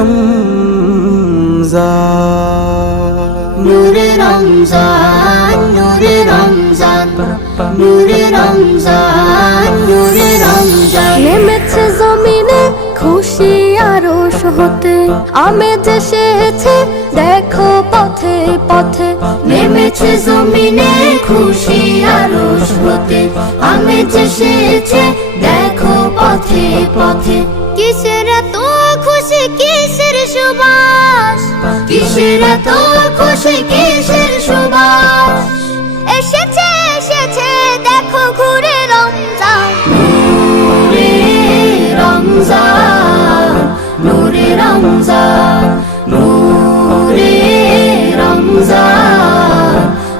রমজান, নূরে রমজান, নূরে রমজান, নূরে রমজান, নূরে রমজান। নেমেছে জমিনে খুশি আরশ হতে, আমেজ এসেছে দেখো পথে পথে। নেমেছে জমিনে খুশি আরশ হতে, আমেজ এসেছে দেখো পথে পথে। কিসের এত খুশি, কিসের সুবাস, কিসের এত খুশি, কিসের সুবাস। এসেছে এসেছে দেখো ঘুরে রমজান, নূরে রমজান, নূরে রমজান, নূরে রমজান,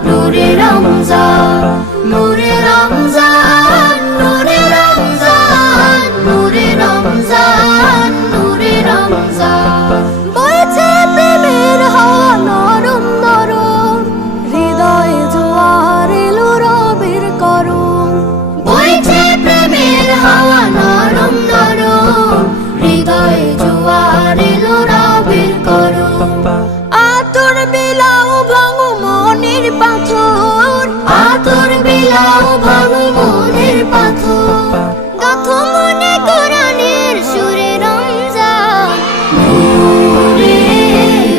নূরে রমজান, নূরে রমজান, নূরে রমজান, নূরে রমজান, নূরে রমজান। বইছে প্রেমের হাওয়া নরম নরম, হৃদয়ে জোয়ার এলো রবের করম। বইছে প্রেমের হাওয়া নরম নরম, হৃদয়ে জোয়ার এলো রবের করম। আতর বিলাও ভাঙো মনের পাথর, আতর বিলাও ভাঙো মনের পাথর। গাথো মনে কোরআনের সুরে রমজান, নূরে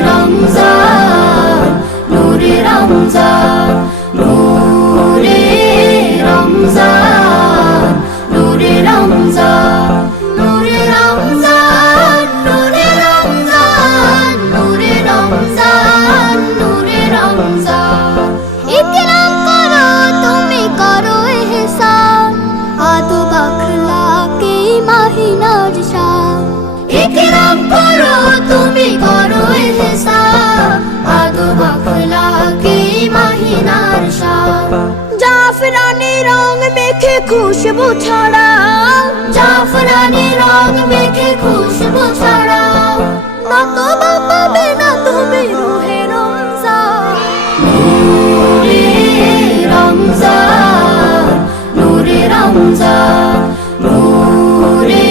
রমজান, নূরে রমজান, নূরে রমজান, নূরে রমজান, নূরে রমজান, নূরে রমজান, নূরে রমজান, নূরে রমজান। ইকরাম করো তুমি করো ইহসান, আদব আখলাকে মাহিনার শান। ইকরাম করো তুমি করো ইহসান, আদব আখলাকে মাহিনার শান। জাফরানি রং মেখে খুশবু ছড়াও, জাফরানি রং মেখে খুশবু ছড়াও। নতবা পাবে না তুমি রুহে রমজান, নূরে রমজান, নূরে রমজান, নূরে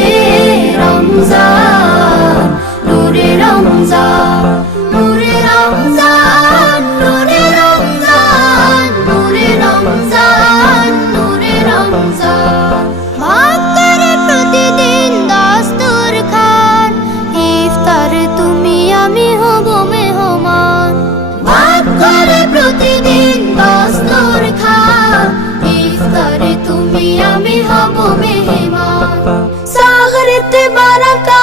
রমজান, নূরে রমজান, নূরে রমজান, নূরে রমজান, নূরে রমজান, নূরে রমজান। ভাগ করে প্রতিদিন দস্তরখান, ইফতারে তুমি আমি হব মেহমান। ভাগ করে প্রতিদিন দস্তরখান, ইফতারে তুমি আমি হব মেহমান। সাহরেতে বারাকা